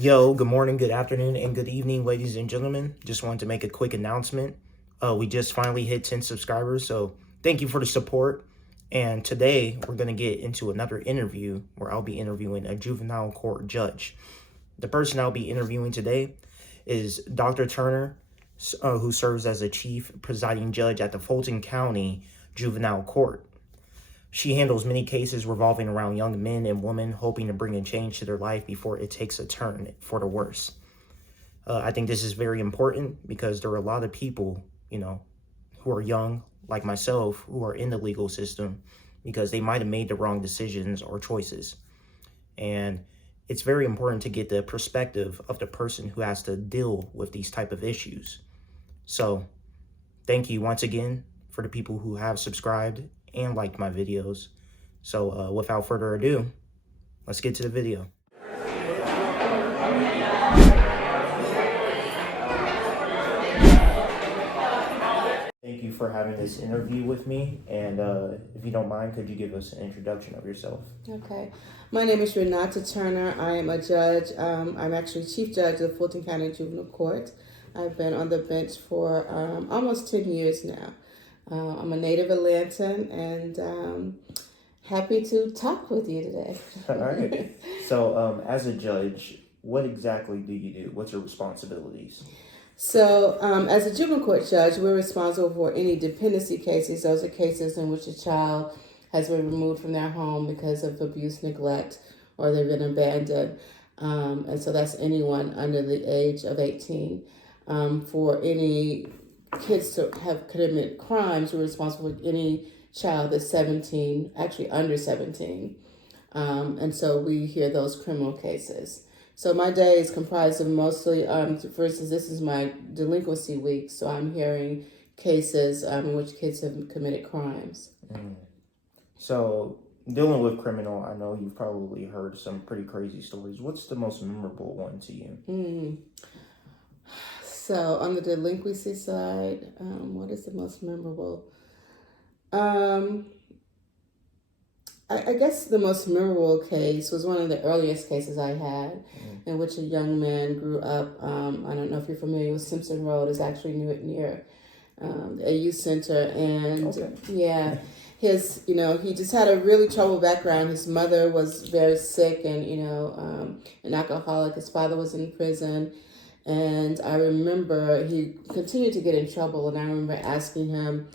Yo, good morning, good afternoon, and good evening, ladies and gentlemen. Just wanted to make a quick announcement. We just finally hit 10 subscribers, so thank you for the support. And today we're going to get into another interview where I'll be interviewing a juvenile court judge. The person I'll be interviewing today is Dr. Turner, who serves as a Chief Presiding Judge at the Fulton County Juvenile Court. She handles many cases revolving around young men and women hoping to bring a change to their life before it takes a turn for the worse. I think this is very important because there are a lot of people, who are young, like myself, who are in the legal system because they might have made the wrong decisions or choices. And it's very important to get the perspective of the person who has to deal with these type of issues. So thank you once again for the people who have subscribed and liked my videos. So without further ado, let's get to the video. Thank you for having this interview with me. And if you don't mind, could you give us an introduction of yourself? Okay. My name is Renata Turner. I am a judge. I'm actually Chief Judge of the Fulton County Juvenile Court. I've been on the bench for almost 10 years now. I'm a native Atlantan and happy to talk with you today. All right. So as a judge, what exactly do you do? What's your responsibilities? So as a juvenile court judge, we're responsible for any dependency cases. Those are cases in which a child has been removed from their home because of abuse, neglect, or they've been abandoned. And so that's anyone under the age of 18. For any kids to have committed crimes, we're responsible for any child that's 17, actually under 17. And so we hear those criminal cases. So my day is comprised of mostly, for instance, this is my delinquency week, so I'm hearing cases in which kids have committed crimes. So dealing with criminal, I know you've probably heard some pretty crazy stories. What's the most memorable one to you? So on the delinquency side, what is the most memorable? I guess the most memorable case was one of the earliest cases I had, in which a young man grew up. I don't know if you're familiar with Simpson Road. It's actually near a youth center, and he just had a really troubled background. His mother was very sick and an alcoholic. His father was in prison. And I remember he continued to get in trouble, and I remember asking him,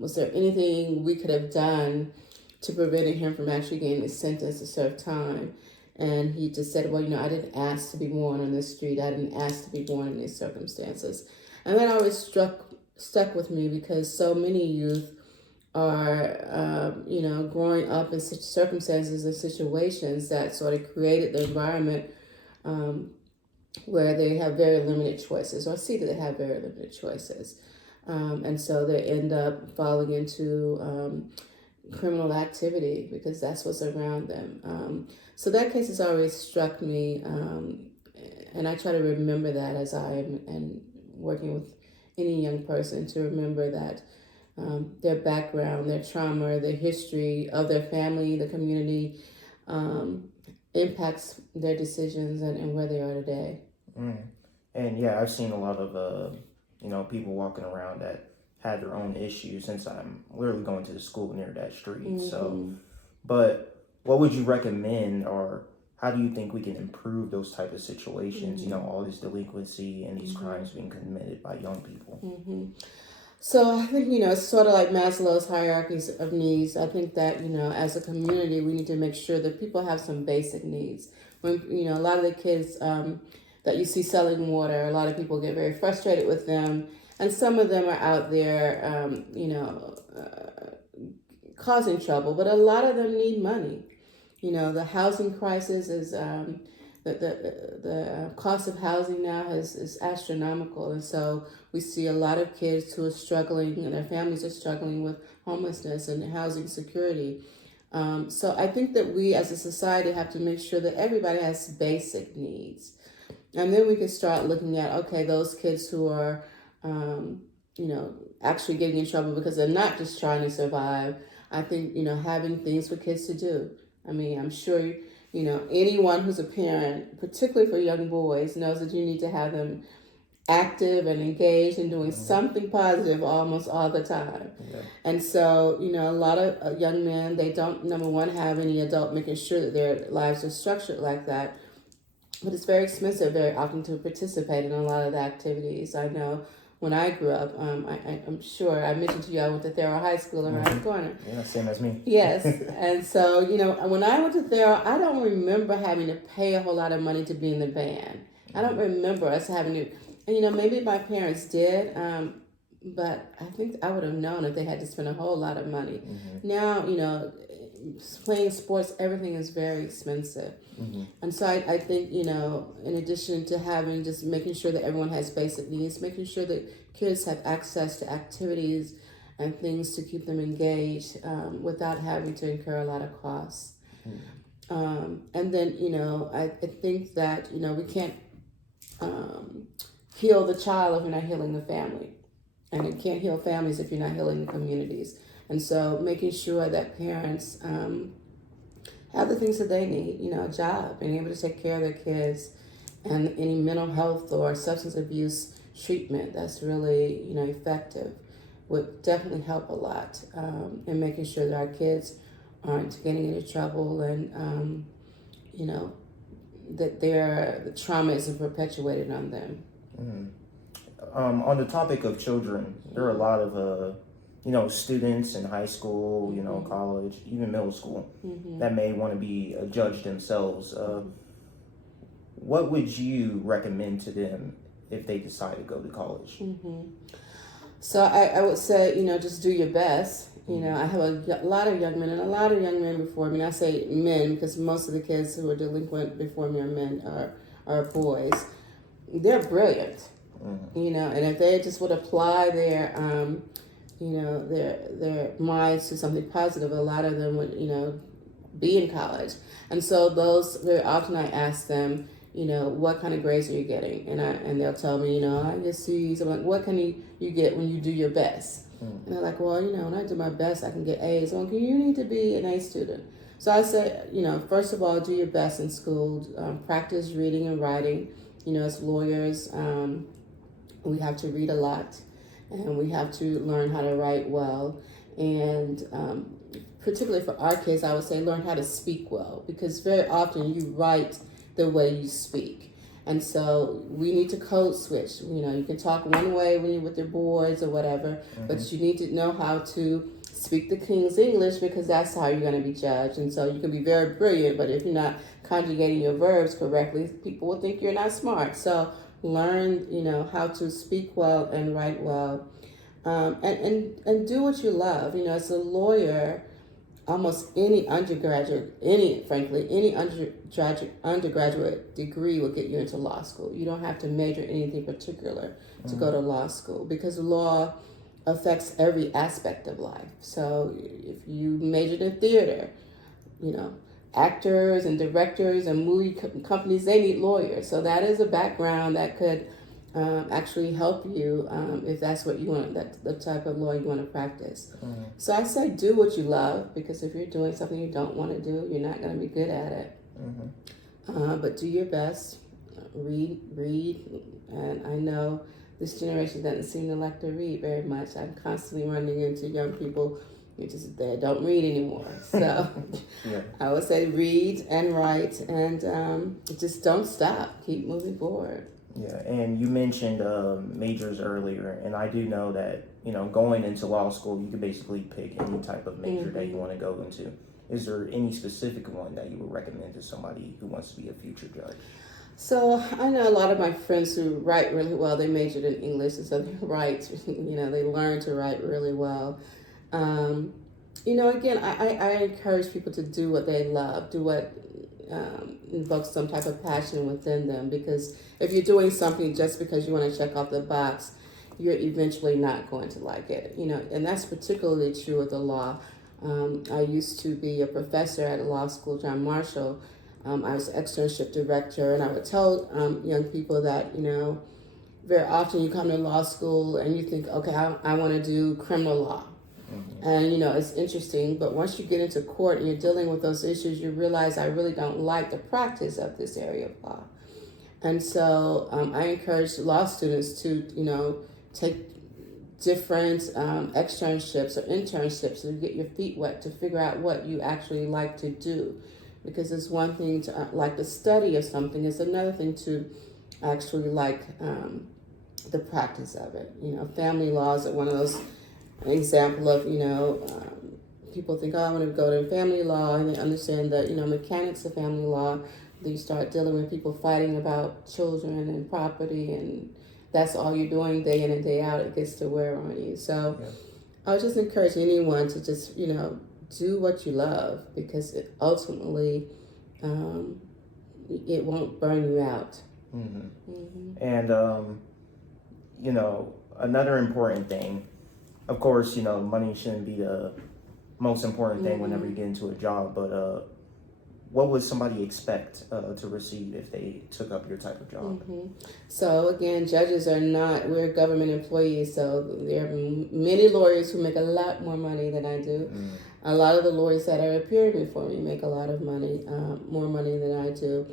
was there anything we could have done to prevent him from actually getting a sentence to serve time? And he just said, well, I didn't ask to be born on this street. I didn't ask to be born in these circumstances. And that always stuck with me because so many youth are, growing up in such circumstances and situations that sort of created the environment where they have very limited choices, or see that they have very limited choices. And so they end up falling into criminal activity because that's what's around them. So that case has always struck me, and I try to remember that as I am working with any young person, to remember that their background, their trauma, their history of their family, the community, impacts their decisions and where they are today. And yeah, I've seen a lot of people walking around that had their own issues, since I'm literally going to the school near that street. So, but what would you recommend, or how do you think we can improve those type of situations? All this delinquency and these crimes being committed by young people. So I think, it's sort of like Maslow's hierarchies of needs. I think that, as a community, we need to make sure that people have some basic needs. When, a lot of the kids that you see selling water, a lot of people get very frustrated with them. And some of them are out there, causing trouble. But a lot of them need money. The housing crisis is, the cost of housing now is astronomical. And so we see a lot of kids who are struggling, and their families are struggling with homelessness and housing security. So I think that we as a society have to make sure that everybody has basic needs. And then we can start looking at, okay, those kids who are, actually getting in trouble because they're not just trying to survive. I think, having things for kids to do. I mean, I'm sure Anyone who's a parent, particularly for young boys, knows that you need to have them active and engaged and doing something positive almost all the time. Yeah. And so, a lot of young men, they don't, number one, have any adult making sure that their lives are structured like that. But it's very expensive very often to participate in a lot of the activities. I know when I grew up, I'm sure I mentioned to you I went to Thero High School around the corner. Yeah, same as me. Yes. And so, when I went to Thero, I don't remember having to pay a whole lot of money to be in the band. I don't remember us having to, and maybe my parents did, but I think I would have known if they had to spend a whole lot of money. Now, playing sports, everything is very expensive. And so I think, in addition to having just making sure that everyone has basic needs, making sure that kids have access to activities and things to keep them engaged without having to incur a lot of costs. And then, I think that, we can't heal the child if you're not healing the family. And you can't heal families if you're not healing the communities. And so making sure that parents have the things that they need, a job, being able to take care of their kids, and any mental health or substance abuse treatment that's really, effective would definitely help a lot in making sure that our kids aren't getting into trouble and, that the trauma isn't perpetuated on them. On the topic of children, there are a lot of students in high school, college, even middle school, that may want to be a judge themselves. What would you recommend to them if they decide to go to college? So I would say, just do your best. I have a lot of young men and a lot of young men before me. I say men because most of the kids who are delinquent before me are men, are boys. They're brilliant, and if they just would apply their minds to something positive, a lot of them would, be in college. And so very often I ask them, what kind of grades are you getting? And they'll tell me, I get C's. I'm like, what can you get when you do your best? And they're like, well, when I do my best, I can get A's. Well, you need to be an A student. So I say, first of all, do your best in school. Practice reading and writing. As lawyers, we have to read a lot. And we have to learn how to write well. And particularly for our kids, I would say learn how to speak well. Because very often you write the way you speak. And so we need to code switch. You can talk one way when you're with your boys or whatever, but you need to know how to speak the King's English because that's how you're going to be judged. And so you can be very brilliant, but if you're not conjugating your verbs correctly, people will think you're not smart. So learn, how to speak well and write well, and do what you love. As a lawyer, almost any undergraduate degree will get you into law school. You don't have to major in anything particular to go to law school because law affects every aspect of life. So if you majored in theater, actors and directors and movie companies, they need lawyers. So that is a background that could actually help you if that's what you want, that the type of law you want to practice. So I say do what you love, because if you're doing something you don't want to do, you're not going to be good at it. But do your best, read, and I know this generation doesn't seem to like to read very much. I'm constantly running into young people they don't read anymore. So I would say read and write, and just don't stop. Keep moving forward. Yeah, and you mentioned majors earlier, and I do know that, going into law school, you can basically pick any type of major that you want to go into. Is there any specific one that you would recommend to somebody who wants to be a future judge? So I know a lot of my friends who write really well. They majored in English, and so they write, they learn to write really well. Again, I encourage people to do what they love, do what invokes some type of passion within them, because if you're doing something just because you want to check off the box, you're eventually not going to like it, and that's particularly true with the law. I used to be a professor at a law school, John Marshall. I was an externship director, and I would tell young people that, very often you come to law school and you think, okay, I want to do criminal law. And, it's interesting, but once you get into court and you're dealing with those issues, you realize I really don't like the practice of this area of law. And so I encourage law students to, take different externships or internships to get your feet wet, to figure out what you actually like to do. Because it's one thing to like the study of something, it's another thing to actually like the practice of it. Family laws are one of those example of, people think, oh, I want to go to family law, and they understand that, mechanics of family law. Then you start dealing with people fighting about children and property, and that's all you're doing day in and day out. It gets to wear on you. So I would just encourage anyone to just, do what you love, because it ultimately, it won't burn you out. And, another important thing, of course, money shouldn't be the most important thing whenever you get into a job, but what would somebody expect to receive if they took up your type of job? So again, judges we're government employees, so there are many lawyers who make a lot more money than I do. A lot of the lawyers that are appearing before me make a lot of money, more money than I do.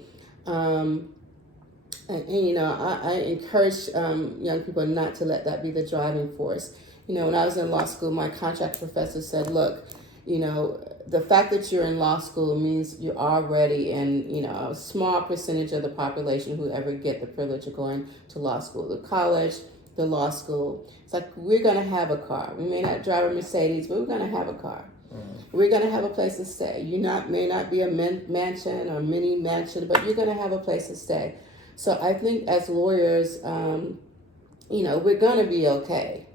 I encourage young people not to let that be the driving force. When I was in law school, my contract professor said, look, the fact that you're in law school means you're already in, a small percentage of the population who ever get the privilege of going to law school, the college, the law school. It's like, we're going to have a car. We may not drive a Mercedes, but we're going to have a car. We're going to have a place to stay. May not be a mansion or mini mansion, but you're going to have a place to stay. So I think as lawyers, we're going to be okay.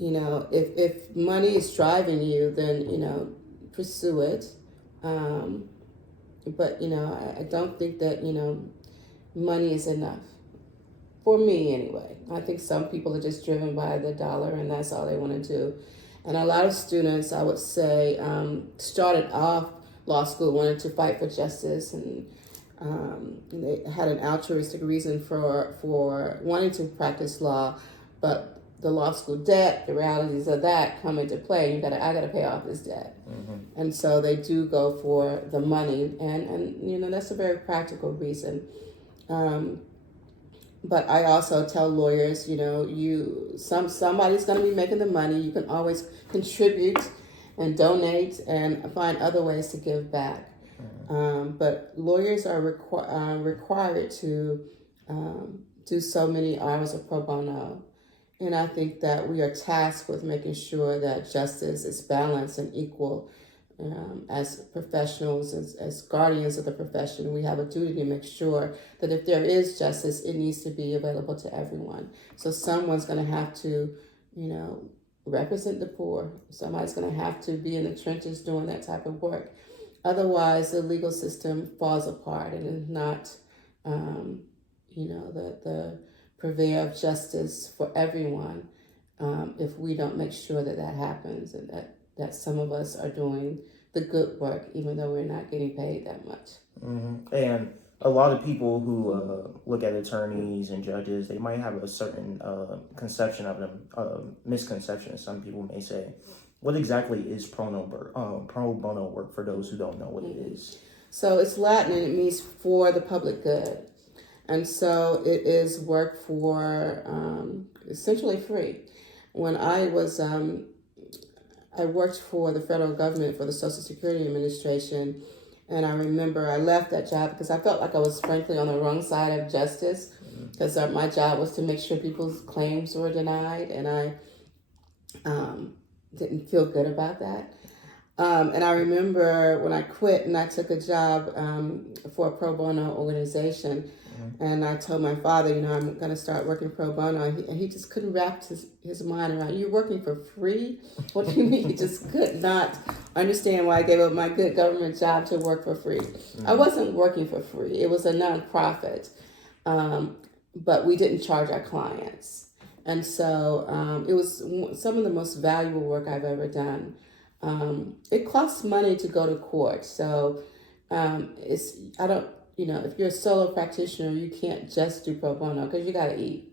If money is driving you, then, pursue it. But, I don't think that, money is enough. For me, anyway. I think some people are just driven by the dollar, and that's all they want to do. And a lot of students, I would say, started off law school wanting to fight for justice, and they had an altruistic reason for wanting to practice law, but the law school debt, the realities of that come into play. I gotta pay off this debt, and so they do go for the money, and that's a very practical reason. But I also tell lawyers, somebody's gonna be making the money. You can always contribute and donate and find other ways to give back. But lawyers are required to do so many hours of pro bono. And I think that we are tasked with making sure that justice is balanced and equal. As professionals, as guardians of the profession, we have a duty to make sure that if there is justice, it needs to be available to everyone. So someone's going to have to, represent the poor. Somebody's going to have to be in the trenches doing that type of work. Otherwise, the legal system falls apart, and is not, the purveyor of justice for everyone, if we don't make sure that happens, and that some of us are doing the good work, even though we're not getting paid that much. And a lot of people who look at attorneys and judges, they might have a certain conception of them, misconception, some people may say. What exactly is pro bono work for those who don't know what it is? So it's Latin, and it means for the public good. And so it is work for essentially free. When I was, I worked for the federal government, for the Social Security Administration, and I remember I left that job because I felt like I was frankly on the wrong side of justice, because my job was to make sure people's claims were denied, and I didn't feel good about that. And I remember when I quit and I took a job for a pro bono organization, and I told my father, I'm going to start working pro bono. And he just couldn't wrap his mind around, you're working for free? What do you mean? He just could not understand why I gave up my good government job to work for free. I wasn't working for free. It was a nonprofit, but we didn't charge our clients. And so it was some of the most valuable work I've ever done. It costs money to go to court. So if you're a solo practitioner, you can't just do pro bono because you got to eat.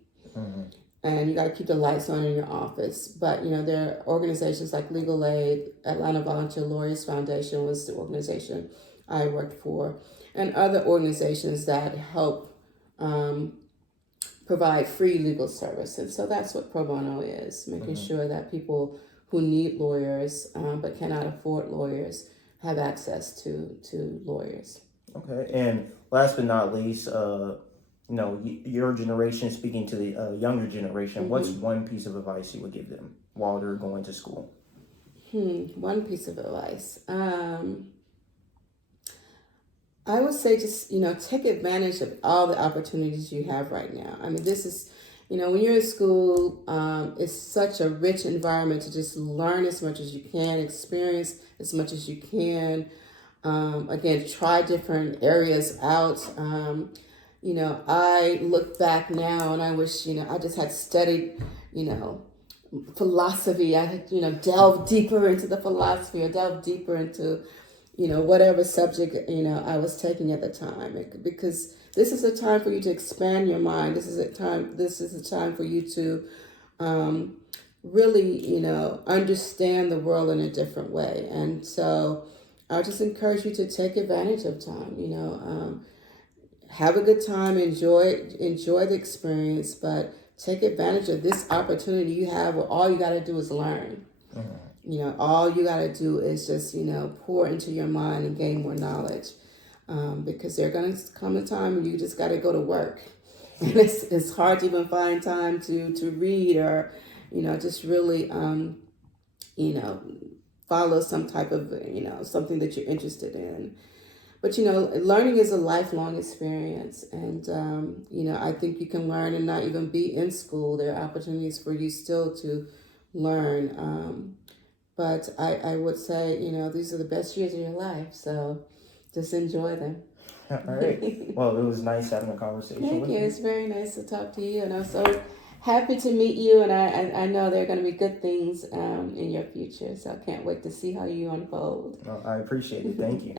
and you got to keep the lights on in your office. But, there are organizations like Legal Aid, Atlanta Volunteer Lawyers Foundation was the organization I worked for, and other organizations that help provide free legal service. And so that's what pro bono is, making sure that people who need lawyers but cannot afford lawyers have access to lawyers. Okay, and last but not least, your generation, speaking to the younger generation, what's one piece of advice you would give them while they're going to school? One piece of advice. I would say just, take advantage of all the opportunities you have right now. I mean, this is, when you're in school, it's such a rich environment to just learn as much as you can, experience as much as you can. Again, try different areas out. I look back now and I wish, I just had studied, philosophy. I had, delved deeper into the philosophy or delved deeper into, whatever subject, I was taking at the time. Because this is a time for you to expand your mind. This is a time for you to really, understand the world in a different way. And so I just encourage you to take advantage of time, have a good time, enjoy the experience, but take advantage of this opportunity you have where all you got to do is learn. All you got to do is just, pour into your mind and gain more knowledge, because there's going to come a time when you just got to go to work. And it's hard to even find time to read or, just really, follow some type of, something that you're interested in. But, learning is a lifelong experience. And, I think you can learn and not even be in school. There are opportunities for you still to learn. But I would say, these are the best years of your life. So just enjoy them. All right. Well, it was nice having a conversation with you. It's very nice to talk to you. And I'm so happy to meet you. And I know there are going to be good things in your future. So I can't wait to see how you unfold. Well, I appreciate it. Thank you.